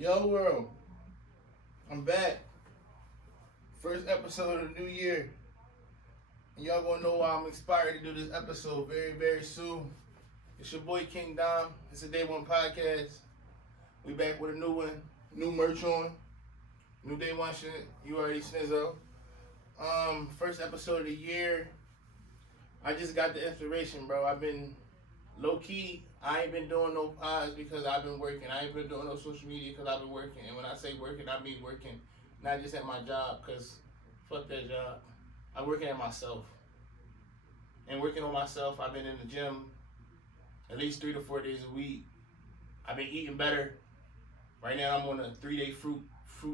Yo, world, I'm back. First episode of the new year. And y'all gonna know why I'm inspired to do this episode very, very soon. It's your boy King Dom. It's a Day One podcast. We back with a new one. New merch on. New Day One shit. You already snizzo. First episode of the year. I just got the inspiration, bro. I've been low key. I ain't been doing no pods because I've been working. I ain't been doing no social media because I've been working. And when I say working, I mean working, not just at my job. Cause fuck that job. I'm working at myself. And working on myself, I've been in the gym at least 3 to 4 days a week. I've been eating better. Right now, I'm on a 3-day fruit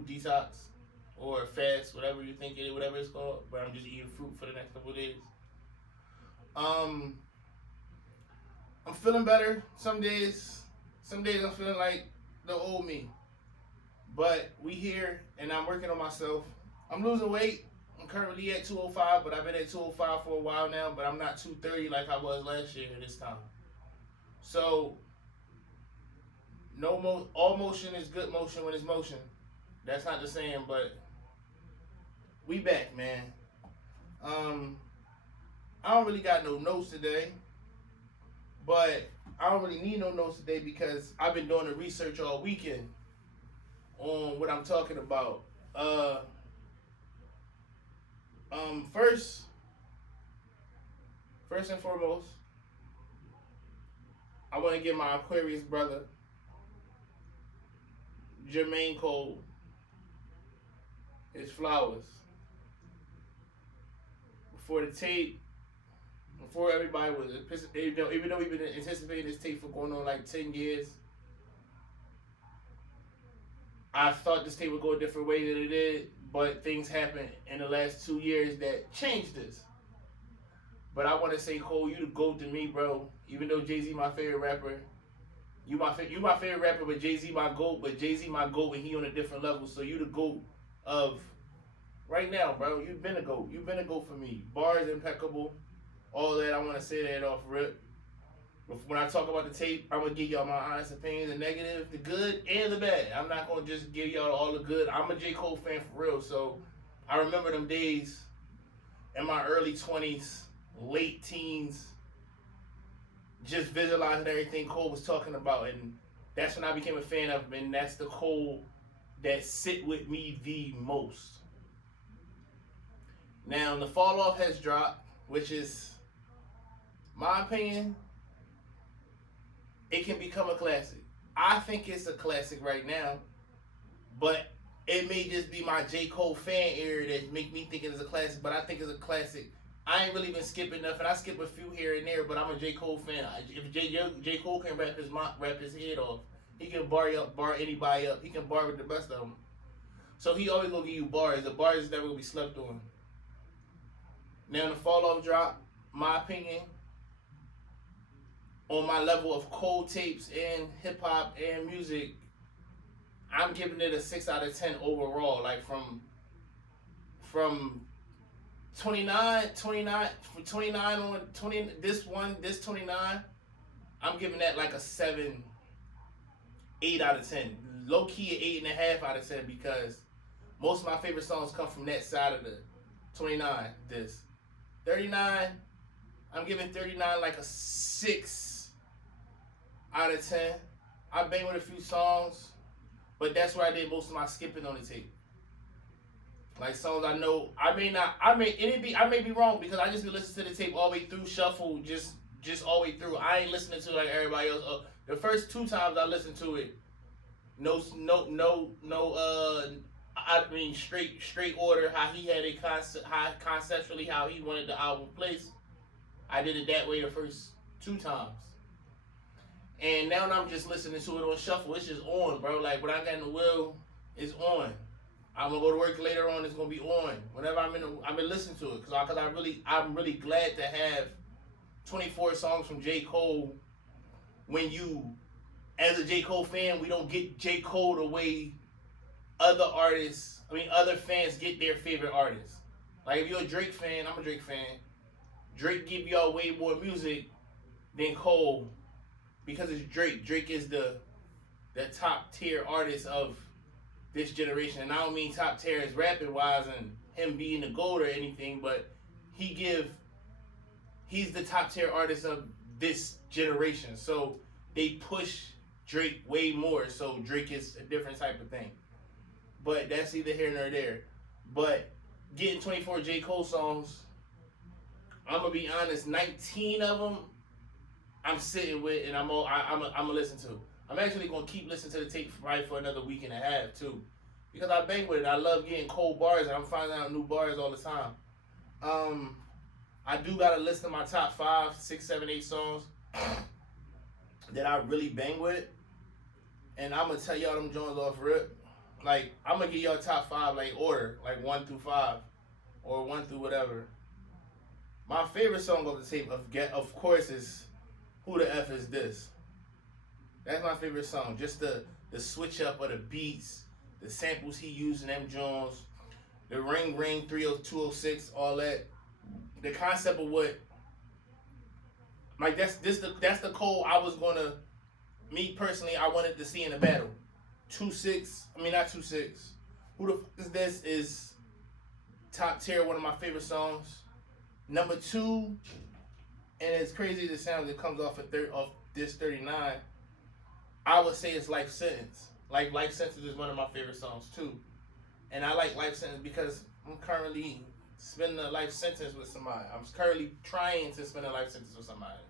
detox or fast, whatever you think it is, whatever it's called. But I'm just eating fruit for the next couple of days. I'm feeling better some days. Some days I'm feeling like the old me. But we here, and I'm working on myself. I'm losing weight. I'm currently at 205, but I've been at 205 for a while now. But I'm not 230 like I was last year at this time. So, all motion is good motion when it's motion. That's not the saying, but we back, man. I don't really got no notes today. But I don't really need no notes today because I've been doing the research all weekend on what I'm talking about. First and foremost, I want to give my Aquarius brother, Jermaine Cole, his flowers. Before the tape, before everybody was, even though we've been anticipating this tape for going on like 10 years, I thought this tape would go a different way than it did, but things happened in the last 2 years that changed this. But I want to say, Cole, you the GOAT to me, bro. Even though Jay-Z my favorite rapper, you my favorite rapper, but Jay-Z my GOAT, but Jay-Z my GOAT and he on a different level, so you the GOAT of right now, bro. You've been a GOAT. You've been a GOAT for me. Bars impeccable. All that, I want to say that off rip. But when I talk about the tape, I'm going to give y'all my honest opinion, the negative, the good, and the bad. I'm not going to just give y'all all the good. I'm a J. Cole fan for real, so I remember them days in my early 20s, late teens, just visualizing everything Cole was talking about, and that's when I became a fan of him, and that's the Cole that sit with me the most. Now, the Fall Off has dropped, which is, my opinion, it can become a classic. I think it's a classic right now, but it may just be my J. Cole fan era that make me think it is a classic, but I think it's a classic. I ain't really been skipping nothing. I skip a few here and there, but I'm a J. Cole fan. If J. Cole can rap his head off, he can bar anybody up. He can bar with the best of them. So he always gonna give you bars. The bars is never gonna be slept on. Now the Fall Off drop, my opinion, on my level of Cole tapes and hip hop and music, I'm giving it a 6 out of 10 overall. Like from 29 on 20 this 29, I'm giving that like a 7, 8 out of 10. Low key an 8.5 out of 10 because most of my favorite songs come from that side of the 29 this. 39, I'm giving 39 like a 6 out of 10. I bang with a few songs, but that's where I did most of my skipping on the tape. Like songs I know, I may be wrong because I just be listening to the tape all the way through, shuffle, just all the way through. I ain't listening to it like everybody else. The first 2 times I listened to it, straight order, how he had it conceptually, how he wanted the album placed. I did it that way the first 2 times. And now I'm just listening to it on shuffle. It's just on, bro. Like when I got in the wheel, it's on. I'm gonna go to work later on. It's gonna be on. Whenever I've been listening to it because I'm really glad to have 24 songs from J. Cole. When you, as a J. Cole fan, we don't get J. Cole the way other fans get their favorite artists. Like if you're a Drake fan, I'm a Drake fan. Drake give y'all way more music than Cole because it's Drake. Drake is the the top tier artist of this generation. And I don't mean top tier as rapping wise and him being the GOAT or anything, but he's the top tier artist of this generation. So they push Drake way more. So Drake is a different type of thing. But that's either here nor there. But getting 24 J. Cole songs, I'm gonna be honest, 19 of them I'm sitting with and I'm gonna listen to. I'm actually gonna keep listening to the tape probably for another week and a half too, because I bang with it. I love getting Cole bars and I'm finding out new bars all the time. I do got a list of my top 5, 6, 7, 8 songs that I really bang with, and I'm gonna tell y'all them joints off rip. Like, I'm gonna give y'all top 5 like order, like 1 through 5 or 1 through whatever. My favorite song of the tape, of course, is "Who the F Is This." That's my favorite song. Just the switch up of the beats, the samples he used in them joints, the ring 30206, all that. The concept of what, like that's the Cole I was gonna, me personally, I wanted to see in a battle. 2-6, I mean not 2-6. Who the F Is This is top tier, one of my favorite songs. Number 2, and as crazy as it sounds, it comes off of this 39. I would say it's Life Sentence. Like, Life Sentence is one of my favorite songs too. And I like Life Sentence because I'm currently spending a life sentence with somebody. I'm currently trying to spend a life sentence with somebody.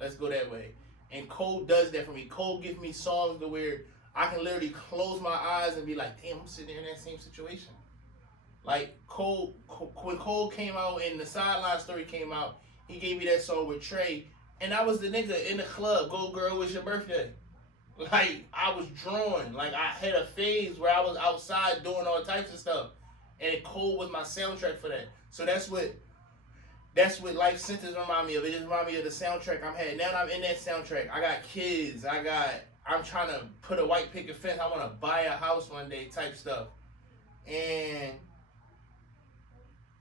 Let's go that way. And Cole does that for me. Cole gives me songs to where I can literally close my eyes and be like, damn, I'm sitting there in that same situation. Like, when Cole came out and the Sideline Story came out, he gave me that song with Trey. And I was the nigga in the club, "Go Girl, It's Your Birthday." Like, I was drawn. Like, I had a phase where I was outside doing all types of stuff. And Cole was my soundtrack for that. So that's what Life Sentence remind me of. It just remind me of the soundtrack I'm had. Now that I'm in that soundtrack, I got kids. I'm trying to put a white picket fence. I want to buy a house one day type stuff. And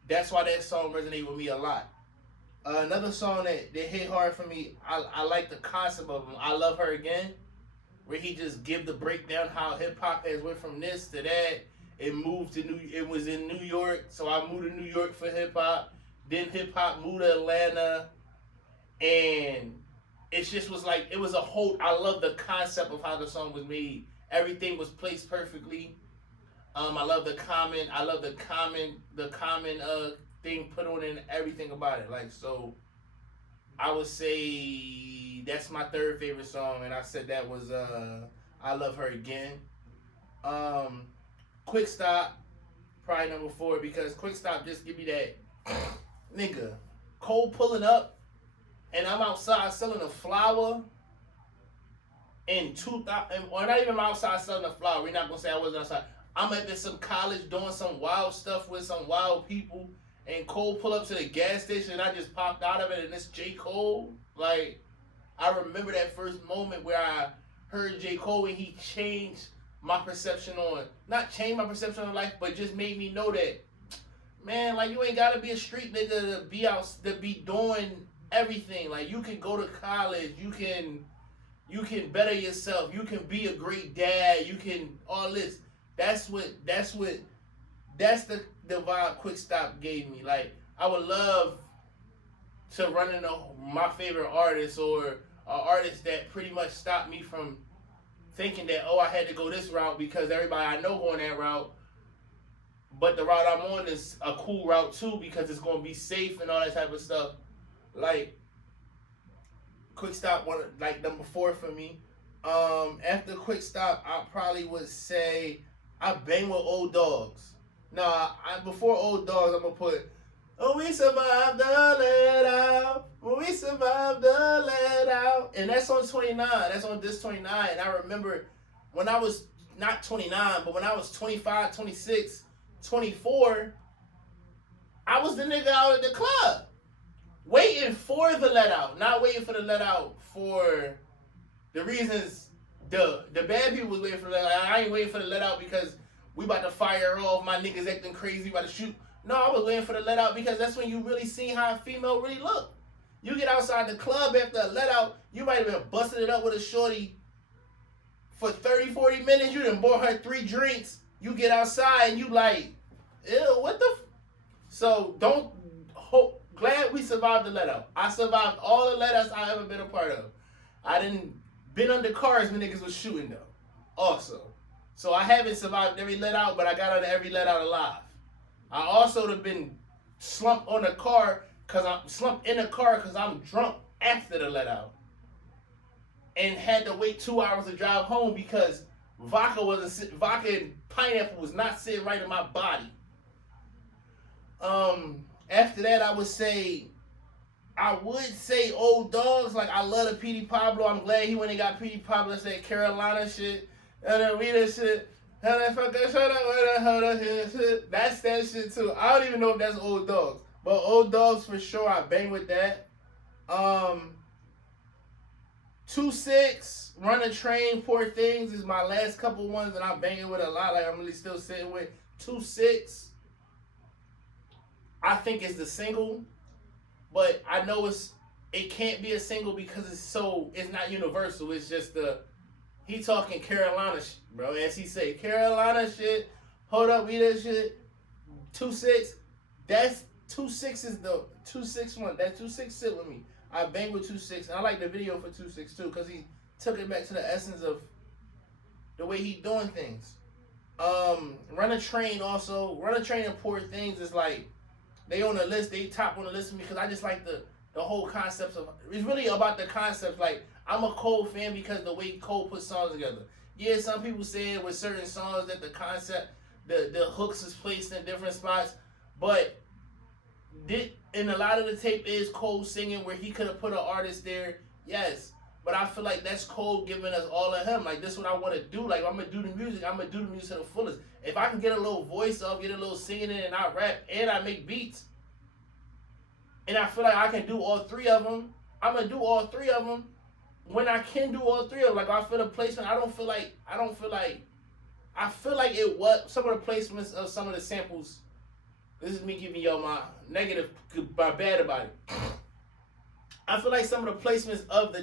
that's why that song resonated with me a lot. Another song that hit hard for me, I like the concept of them. I Love Her Again, where he just give the breakdown how hip hop has went from this to that. It was in New York, so I moved to New York for hip hop. Then hip hop moved to Atlanta, and it just was like, it was a whole, I love the concept of how the song was made. Everything was placed perfectly. I love the common thing put on in everything about it. Like, so I would say that's my 3rd favorite song, and I said that was I Love Her Again. Quick Stop, probably number 4, because Quick Stop just give me that nigga. Cole pulling up, and I'm outside selling a flower in 2000, or not even outside selling a flower. We're not gonna say I wasn't outside. I'm at some college doing some wild stuff with some wild people, and Cole pull up to the gas station, and I just popped out of it, and it's J. Cole. Like, I remember that first moment where I heard J. Cole, and he changed my perception on, not change my perception on life, but just made me know that, man, like, you ain't gotta be a street nigga to be out, to be doing everything. Like, you can go to college, you can better yourself, you can be a great dad, you can all this. That's the vibe Quick Stop gave me. Like, I would love to run into my favorite artist or an artist that pretty much stopped me from thinking that, oh, I had to go this route because everybody I know going that route, but the route I'm on is a cool route too because it's going to be safe and all that type of stuff. Like, Quick Stop, like number 4 for me. After Quick Stop, I probably would say I bang with Old Dogs. Now, before Old Dogs, I'm going to put, "Oh, we survived the let out. Oh, we survived the let out." And that's on 29. That's on this 29. And I remember when I was not 29, but when I was 25, 26, 24, I was the nigga out at the club. Waiting for the let out. Not waiting for the let out for the reasons the bad people was waiting for the let out. I ain't waiting for the let out because we about to fire off, my niggas acting crazy, about to shoot. No, I was waiting for the let out because that's when you really see how a female really look. You get outside the club after a let out, you might have been busting it up with a shorty for 30, 40 minutes. You done bought her 3 drinks. You get outside and you like, ew, what the? So don't hope. Glad we survived the let out. I survived all the let outs I ever been a part of. I didn't been under cars when niggas was shooting though. Also, so I haven't survived every let out, but I got out of every let out alive. I also have been slumped on a car because I'm slumped in a car because I'm drunk after the let out, and had to wait 2 hours to drive home because vodka and pineapple was not sitting right in my body. After that, I would say Old Dogs. Like, I love the Petey Pablo. I'm glad he went and got Petey Pablo. Said Carolina shit. And then Rita shit. That's that shit too. I don't even know if that's Old Dogs. But Old Dogs for sure. I bang with that. 2-6, Run a Train, Poor Things is my last couple ones that I'm banging with a lot. Like, I'm really still sitting with 2-6. I think it's the single, but I know it can't be a single because it's not universal. It's just he talking Carolina shit, bro. As he say, Carolina shit. Hold up, we that shit. 2-6. That's 2-6 is the 2-6 one. That 2-6 sit with me. I bang with 2-6, and I like the video for 2-6 too because he took it back to the essence of the way he doing things. Run a Train also. Run a Train and Poor Things is like, they on the list, they top on the list for me because I just like the whole concepts of, it's really about the concepts. Like, I'm a Cole fan because the way Cole puts songs together. Yeah, some people say with certain songs that the concept, the hooks is placed in different spots, but and a lot of the tape is Cole singing where he could have put an artist there, yes. But I feel like that's Cole giving us all of him. Like, this is what I want to do. Like, I'm going to do the music. I'm going to do the music to the fullest. If I can get a little voice off, get a little singing in, and I rap, and I make beats, and I feel like I can do all 3 of them, I'm going to do all 3 of them when I can do all 3 of them. Like, I feel the placement. I feel like it was, some of the placements of some of the samples, this is me giving y'all my negative, my bad about it. I feel like some of the placements of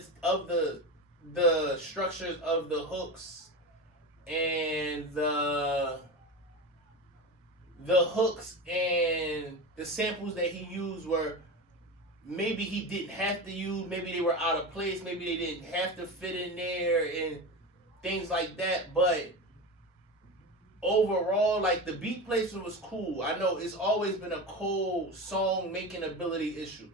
the structures of the hooks and the hooks and the samples that he used were, maybe he didn't have to use, maybe they were out of place, maybe they didn't have to fit in there and things like that. But overall, like, the beat placement was cool. I know it's always been a Cole song making ability issue.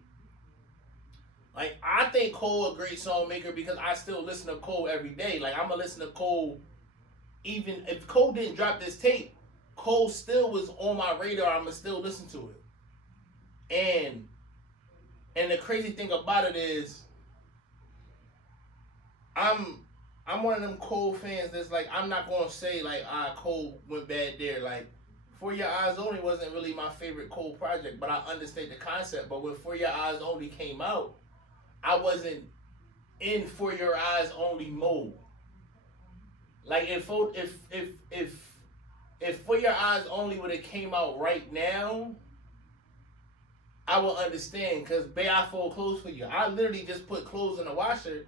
Like, I think Cole a great song maker because I still listen to Cole every day. Like, I'm going to listen to Cole even if Cole didn't drop this tape. Cole still was on my radar. I'm going to still listen to it. And the crazy thing about it is, I'm one of them Cole fans that's like, I'm not going to say, like, Cole went bad there. Like, For Your Eyes Only wasn't really my favorite Cole project, but I understand the concept. But when For Your Eyes Only came out, I wasn't in For Your Eyes Only mode. Like, if For Your Eyes Only would have came out right now, I will understand, because babe, I fold clothes for you. I literally just put clothes in the washer,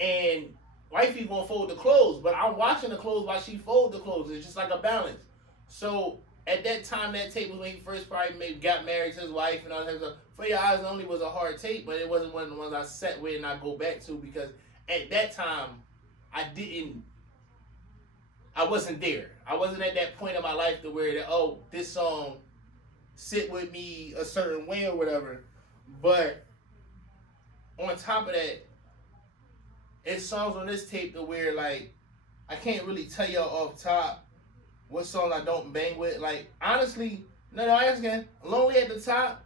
and wifey gonna fold the clothes, but I'm watching the clothes while she fold the clothes. It's just like a balance. So at that time, that tape was when he first probably got married to his wife and all that stuff. For Your Eyes Only was a hard tape, but it wasn't one of the ones I sat with and I go back to, because at that time, I wasn't there. I wasn't at that point in my life to where this song sit with me a certain way or whatever. But on top of that, it's songs on this tape to where, like, I can't really tell y'all off top what song I don't bang with. Like, honestly, I ask again. Lonely at the Top,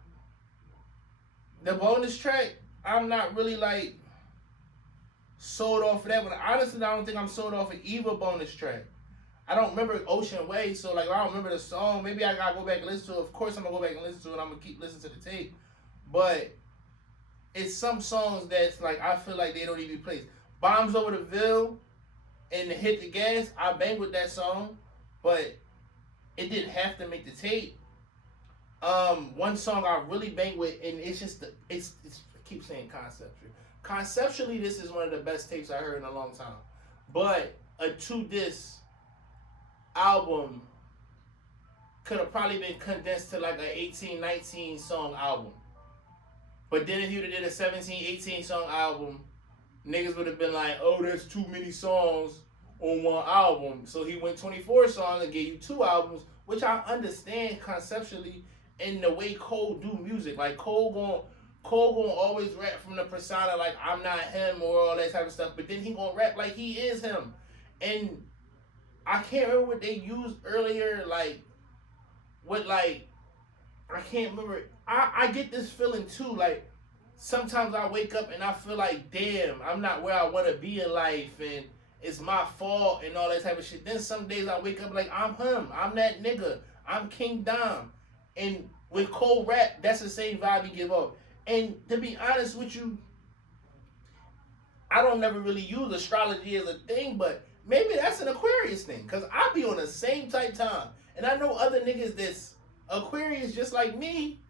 the bonus track, I'm not really, like, sold off of that one. Honestly, I don't think I'm sold off of either bonus track. I don't remember Ocean Way, so, like, I don't remember the song. Maybe I gotta go back and listen to it. Of course I'm gonna go back and listen to it. I'm gonna keep listening to the tape. But it's some songs that's, like, I feel like they don't even be played. Bombs Over the Ville and Hit the Gas, I bang with that song, but it didn't have to make the tape. One song I really bang with, and it's just I keep saying conceptually. Conceptually, this is one of the best tapes I heard in a long time. But a 2 disc album could have probably been condensed to like a 18, 19 song album. But then if you would have did a 17, 18 song album, niggas would have been like, oh, that's too many songs on one album. So he went 24 songs and gave you 2 albums, which I understand conceptually in the way Cole do music. Like Cole gonna always rap from the persona like I'm not him or all that type of stuff, but then he gonna rap like he is him. And I can't remember what they used earlier, like what like I can't remember. I get this feeling too, like sometimes I wake up and I feel like, damn, I'm not where I want to be in life and it's my fault and all that type of shit. Then some days I wake up like, I'm him. I'm that nigga. I'm King Dom. And with Cole rap, that's the same vibe he give off. And to be honest with you, I don't never really use astrology as a thing, but maybe that's an Aquarius thing. Because I be on the same type time. And I know other niggas that's Aquarius just like me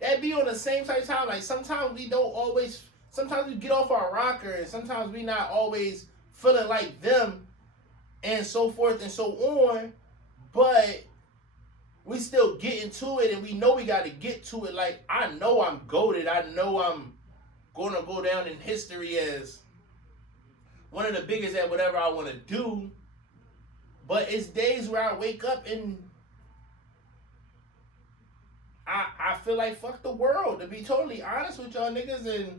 that be on the same type of time. Like sometimes we don't always, sometimes we get off our rocker and sometimes we not always feeling like them and so forth and so on. But we still get into it and we know we got to get to it. Like I know I'm goated. I know I'm going to go down in history as one of the biggest at whatever I want to do. But it's days where I wake up and I feel like fuck the world, to be totally honest with y'all niggas,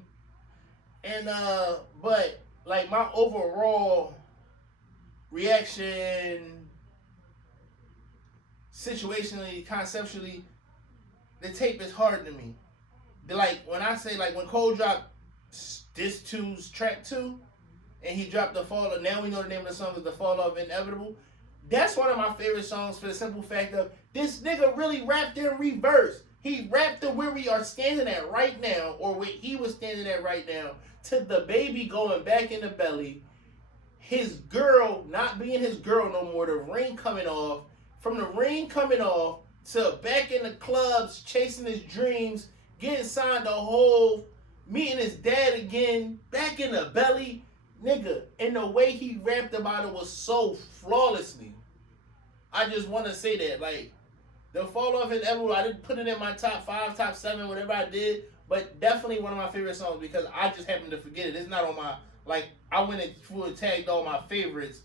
but like my overall reaction situationally, conceptually, the tape is hard to me. Like when I say, like when Cole dropped this 2's track 2 and he dropped The Fall of, now we know the name of the song is The Fall of Inevitable. That's one of my favorite songs for the simple fact of this nigga really rapped in reverse. He rapped to where we are standing at right now, or where he was standing at right now, to the baby going back in the belly, his girl not being his girl no more, the ring coming off, from the ring coming off to back in the clubs, chasing his dreams, getting signed to Hove, meeting his dad again, back in the belly, nigga. And the way he rapped about it was so flawlessly. I just want to say that, like, The Fall Off Inevitable, I didn't put it in my top 5, top 7, whatever I did, but definitely one of my favorite songs because I just happened to forget it. It's not on my, like, I went and full tagged all my favorites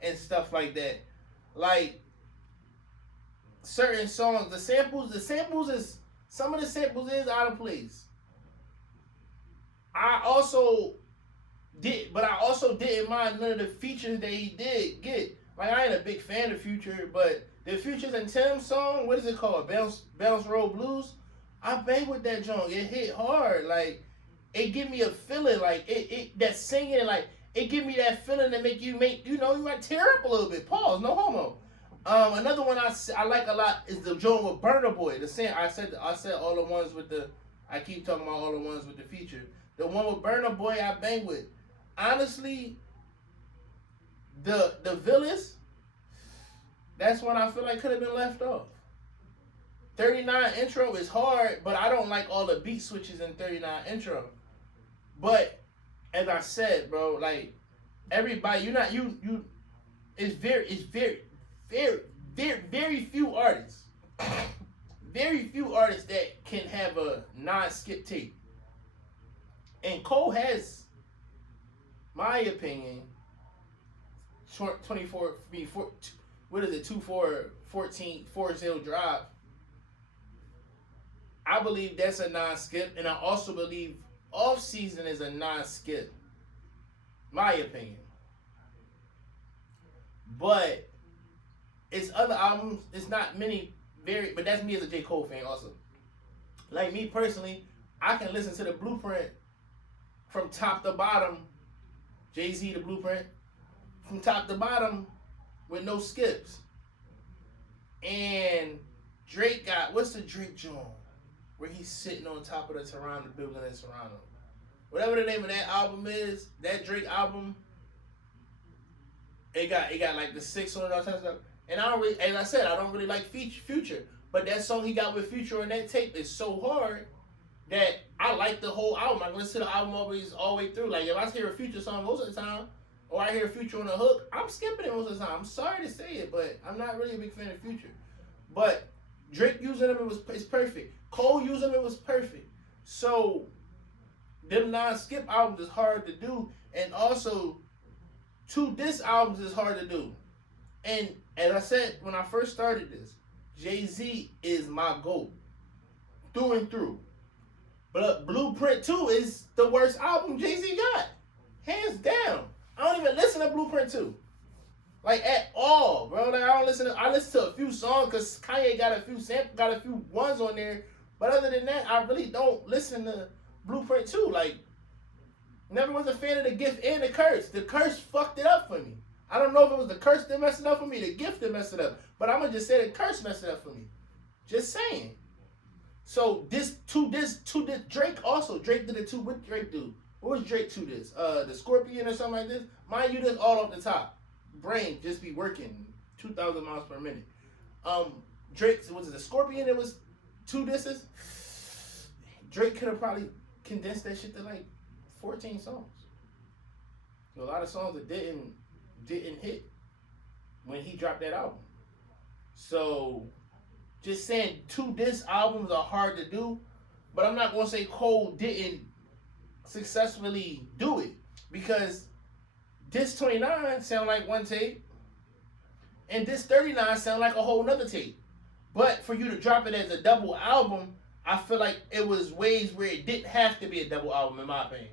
and stuff like that. Like, certain songs, the samples is, some of the samples is out of place. I also didn't mind none of the features that he did get. Like, I ain't a big fan of Future, but the Futures and Tim's song, what is it called? Bounce Roll Blues? I bang with that joint. It hit hard. Like, it give me a feeling, like, it that singing, like, it give me that feeling that you might tear up a little bit. Pause, no homo. Another one I like a lot is the joint with Burna Boy. The same, I said all the ones with the, I keep talking about all the ones with the feature. The one with Burna Boy I bang with. Honestly, the Villas, that's one I feel like could have been left off. 39 intro is hard, but I don't like all the beat switches in 39 intro. But as I said, bro, like everybody, it's very few artists, very few artists that can have a non-skip tape. And Cole has, my opinion, 24, what is it, 2-4-14, 4-0 drive. I believe that's a non-skip, and I also believe Off Season is a non-skip. My opinion. But it's other albums, it's not many but that's me as a J. Cole fan also. Like me personally, I can listen to the Blueprint from top to bottom, Jay-Z the Blueprint, from top to bottom with no skips. And Drake got, what's the Drake joint? Where he's sitting on top of the Toronto building in Toronto. Whatever the name of that album is, that Drake album, it got like the 6 on it, all that stuff. And I don't really, as I said, I don't really like Future. But that song he got with Future on that tape is so hard that I like the whole album. I can listen to the album all the way through. Like if I hear a Future song most of the time, or I hear Future on the hook, I'm skipping it most of the time. I'm sorry to say it, but I'm not really a big fan of Future. But Drake using them, it's perfect. Cole using them, was perfect. So them non-skip albums is hard to do, and also 2 diss albums is hard to do. And as I said when I first started this, Jay-Z is my GOAT through and through. But Blueprint 2 is the worst album Jay-Z got, hands down. I don't even listen to Blueprint 2, like at all, bro. Like I listen to a few songs because Kanye got a few ones on there. But other than that, I really don't listen to Blueprint 2. Like, never was a fan of The Gift and The Curse. The Curse fucked it up for me. I don't know if it was The Curse that messed it up for me, The Gift that messed it up. But I'm going to just say The Curse messed it up for me. Just saying. So, Drake also. Drake did it too. What Drake do? What was Drake to this? The Scorpion or something like this? Mind you, this all off the top. Brain just be working 2,000 miles per minute. Drake, was it the Scorpion? It was 2 disses. Drake could have probably condensed that shit to like 14 songs. A lot of songs that didn't hit when he dropped that album. So just saying 2 diss albums are hard to do, but I'm not gonna say Cole didn't successfully do it, because Diss 29 sound like one tape and Diss 39 sound like a whole nother tape. But for you to drop it as a double album, I feel like it was ways where it didn't have to be a double album, in my opinion.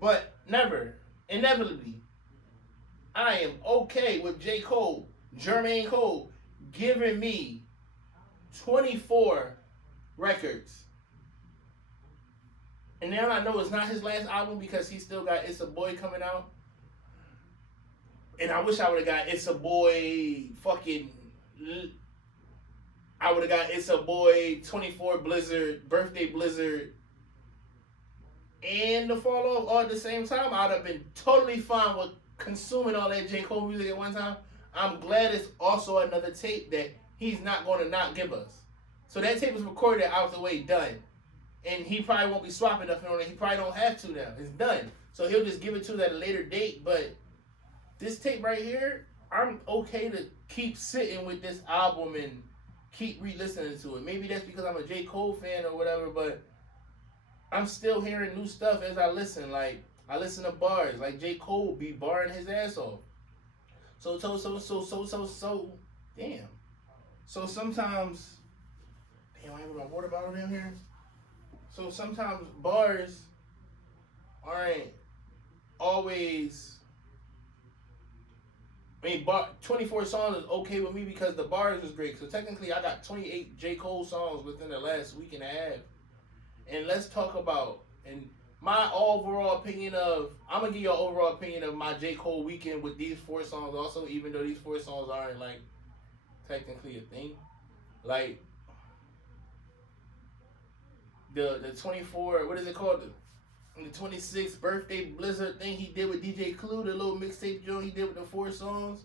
But inevitably, I am okay with J. Cole, Jermaine Cole, giving me 24 records. And now I know it's not his last album because he still got It's a Boy coming out. And I wish I would have got It's a Boy I would have got It's a Boy, 24 Blizzard, Birthday Blizzard, and The Fall Off all at the same time. I'd have been totally fine with consuming all that J. Cole music at one time. I'm glad it's also another tape that he's not going to not give us. So that tape was recorded out the way, done. And he probably won't be swapping nothing on it. He probably don't have to now. It's done. So he'll just give it to us at a later date. But this tape right here, I'm okay to keep sitting with this album and keep re-listening to it. Maybe that's because I'm a J. Cole fan or whatever, but I'm still hearing new stuff as I listen. Like, I listen to bars. Like, J. Cole be barring his ass off. So, damn. So sometimes, damn, I have my water bottle down here. So sometimes bars aren't always, 24 songs is okay with me because the bars is great. So technically I got 28 J. Cole songs within the last week and a half. And let's talk about, and my overall opinion of, I'm going to give you an overall opinion of my J. Cole weekend with these 4 songs also, even though these 4 songs aren't like technically a thing. Like, the 24, what is it called? The 26th birthday Blizzard thing he did with DJ Clue, the little mixtape joint he did with the 4 songs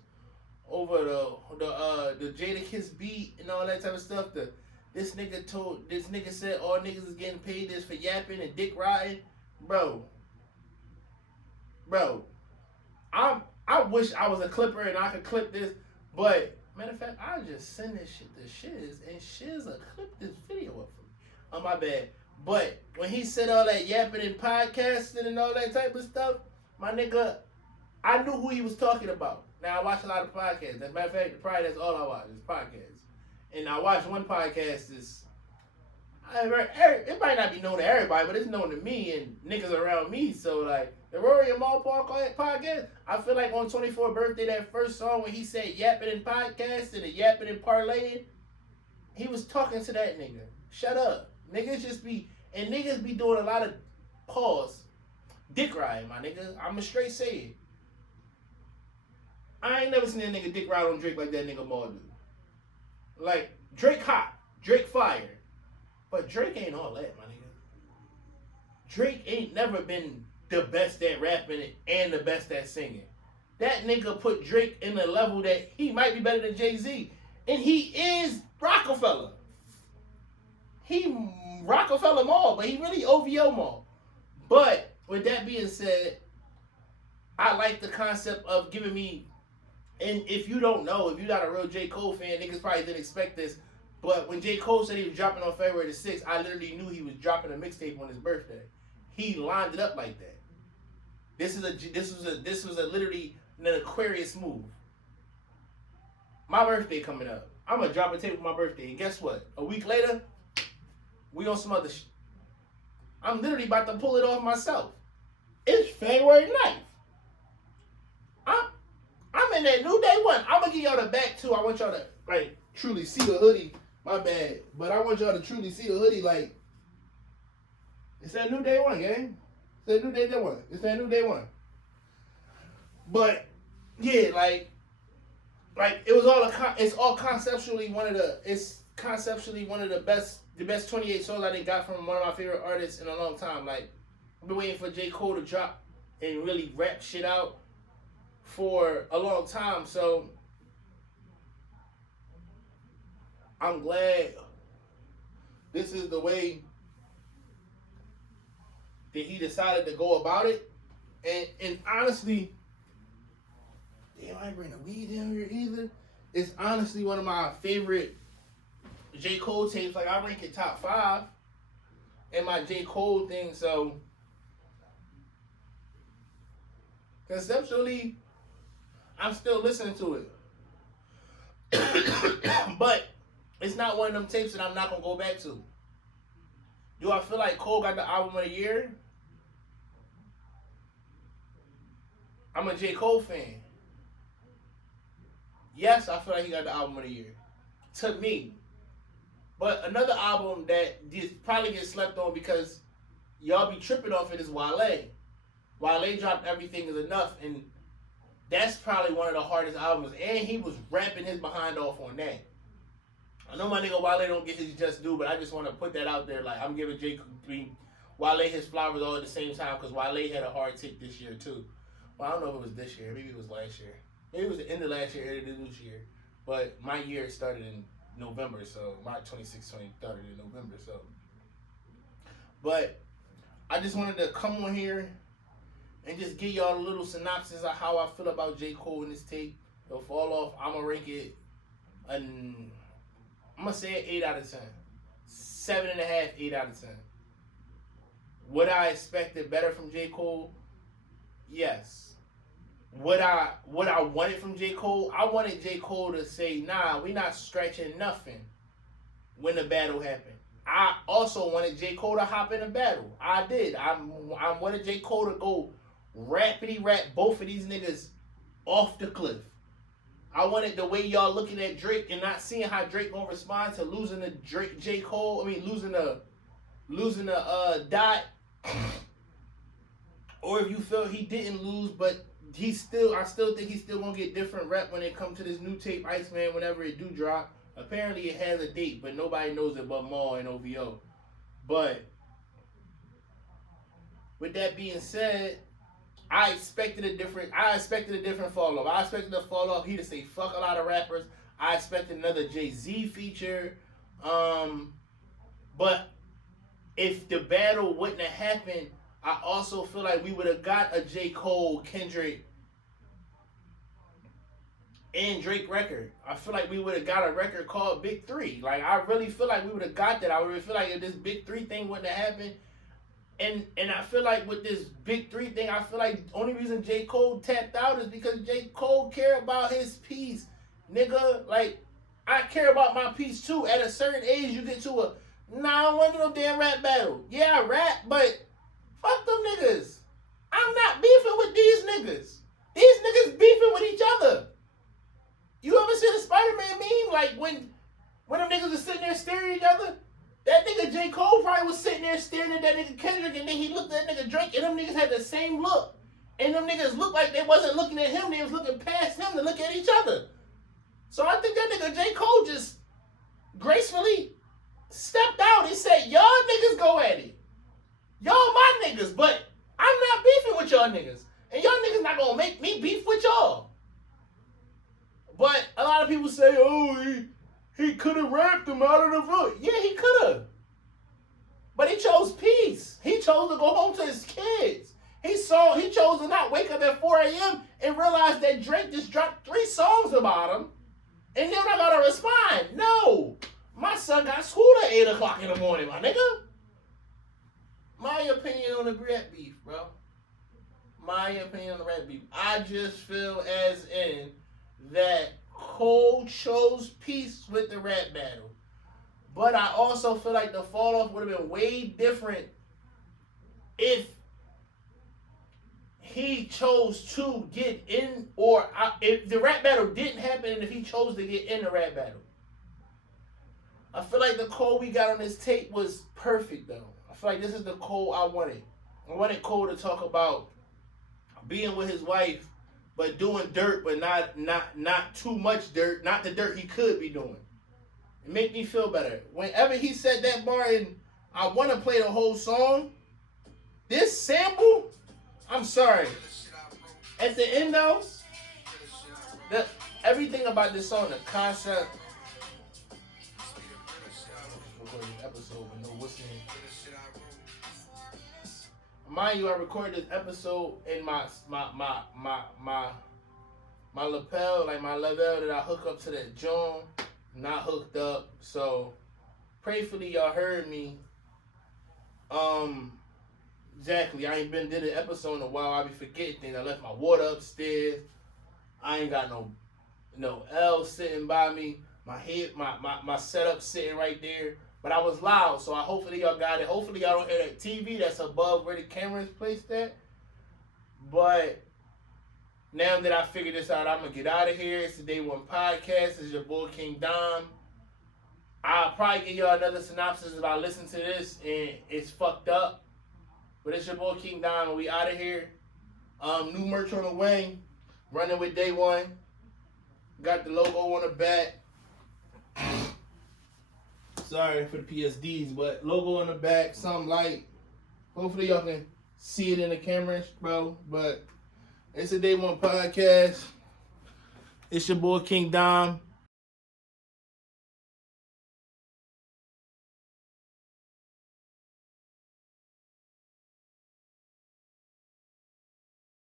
over the Jada Kiss beat and all that type of stuff. This nigga said all niggas is getting paid this for yapping and dick riding. Bro. I wish I was a clipper and I could clip this, but matter of fact, I just send this shit to Shiz and Shiz will clip this video up for me. Oh, my bad. But when he said all that yapping and podcasting and all that type of stuff, my nigga, I knew who he was talking about. Now, I watch a lot of podcasts. As a matter of fact, probably that's all I watch is podcasts. And I watched one podcast it might not be known to everybody, but it's known to me and niggas around me. So, like, the Rory and Mal podcast, I feel like on 24th birthday, that first song when he said yapping and podcasting and yapping and parlaying, he was talking to that nigga. Shut up. Niggas be doing a lot of pause. Dick riding, my nigga. I'ma straight say it. I ain't never seen that nigga dick ride on Drake like that nigga Maul do. Like, Drake hot. Drake fire. But Drake ain't all that, my nigga. Drake ain't never been the best at rapping and the best at singing. That nigga put Drake in a level that he might be better than Jay-Z. And he is Rockefeller. He Rockefeller Mall, but he really OVO Mall. But with that being said, I like the concept of giving me. And if you don't know, if you're not a real J. Cole fan, niggas probably didn't expect this. But when J. Cole said he was dropping on February the 6th, I literally knew he was dropping a mixtape on his birthday. He lined it up like that. This was a literally an Aquarius move. My birthday coming up. I'm gonna drop a tape for my birthday, and guess what? A week later, we on some other shit. I'm literally about to pull it off myself. It's February 9th. I'm in that new day one. I'm gonna give y'all the back too. I want y'all to like truly see the hoodie. My bad, but I want y'all to truly see the hoodie. Like it's that new day one, gang. It's that new day one. It's that new day one. But yeah, like it was all it's all conceptually one of the best 28 songs I done got from one of my favorite artists in a long time. Like I've been waiting for J. Cole to drop and really rap shit out for a long time, so I'm glad this is the way that he decided to go about it. And honestly, damn, I ain't bring the weed down here either. It's honestly one of my favorite J. Cole tapes. Like I rank it top 5 in my J. Cole thing, so conceptually I'm still listening to it. But it's not one of them tapes that I'm not going to go back to. Do I feel like Cole got the album of the year? I'm a J. Cole fan. Yes, I feel like he got the album of the year. To me. But another album that probably gets slept on because y'all be tripping off it is Wale. Wale dropped Everything Is Enough, and that's probably one of the hardest albums, and he was rapping his behind off on that. I know my nigga Wale don't get his just due, but I just want to put that out there. Like I'm giving Wale his flowers all at the same time because Wale had a hard tick this year too. Well, I don't know if it was this year, maybe it was last year, maybe it was the end of last year, early this year. But my year started in November, so my 26 started in November. So, but I just wanted to come on here and just give y'all a little synopsis of how I feel about J. Cole in this tape. It'll fall off. I'm going to rank it, I'm going to say an 8 out of 10. 7.5, 8 out of 10. Would I expected better from J. Cole? Yes. What I wanted from J. Cole? I wanted J. Cole to say, nah, we not stretching nothing when the battle happened. I also wanted J. Cole to hop in a battle. I did. I wanted J. Cole to go rapidy rap both of these niggas off the cliff. I wanted the way y'all looking at Drake and not seeing how Drake gonna respond to losing the J. Cole. I mean losing the dot. Or if you feel he didn't lose, but I still think he's still gonna get different rep when it comes to this new tape, Iceman, whenever it do drop. Apparently it has a date, but nobody knows it but Maul and OVO. But with that being said, I expected a different fall off. I expected the fall off. He to say fuck a lot of rappers. I expected another Jay-Z feature. But if the battle wouldn't have happened, I also feel like we would have got a J. Cole, Kendrick, and Drake record. I feel like we would have got a record called Big 3. Like, I really feel like we would have got that. I really feel like if this Big 3 thing wouldn't have happened, and I feel like with this Big 3 thing, I feel like the only reason J. Cole tapped out is because J. Cole care about his piece. Nigga, like, I care about my piece too. At a certain age, you get to I don't want no damn rap battle. Yeah, I rap, but fuck them niggas. I'm not beefing with these niggas. These niggas beefing with each other. You ever see the Spider-Man meme? Like when them niggas was sitting there staring at each other? That nigga J. Cole probably was sitting there staring at that nigga Kendrick, and then he looked at that nigga Drake, and them niggas had the same look. And them niggas looked like they wasn't looking at him, they was looking past him to look at each other. So I think that nigga J. Cole just gracefully stepped out and said, y'all niggas go at it. Y'all my niggas, but I'm not beefing with y'all niggas. And y'all niggas not gonna make me beef with y'all. But a lot of people say, oh, he could have rapped him out of the room. Yeah, he could have. But he chose peace. He chose to go home to his kids. He He chose to not wake up at 4 a.m. and realize that Drake just dropped 3 songs about him, and then I gotta respond. No, my son got school at 8 o'clock in the morning, my nigga. My opinion on the rap beef, bro. My opinion on the rap beef. I just feel as in that Cole chose peace with the rap battle. But I also feel like the fall off would have been way different if he chose to get in, or if the rap battle didn't happen and if he chose to get in the rap battle. I feel like the Cole we got on this tape was perfect, though. I feel like this is the Cole I wanted. I wanted Cole to talk about being with his wife, but doing dirt, but not too much dirt, not the dirt he could be doing. It made me feel better. Whenever he said that bar, and I want to play the whole song, this sample, I'm sorry. At the end, though, everything about this song, the concept, episode, but no, what's in it? Mind you, I recorded this episode in my lapel, like my level that I hook up to that joint, not hooked up. So, prayfully y'all heard me. Exactly. I ain't been did an episode in a while. I be forgetting things. I left my water upstairs. I ain't got no L sitting by me. My head, my setup sitting right there. But I was loud, so hopefully y'all got it. Hopefully y'all don't hear that TV that's above where the camera is placed at. But now that I figured this out, I'm going to get out of here. It's the Day One Podcast. It's your boy, King Dom. I'll probably give y'all another synopsis if I listen to this and it's fucked up. But it's your boy, King Dom, and we out of here. New merch on the way. Running with Day One. Got the logo on the back. Sorry for the PSDs, but logo on the back, something light. Hopefully y'all can see it in the camera, bro. But it's a Day One Podcast. It's your boy, King Dom.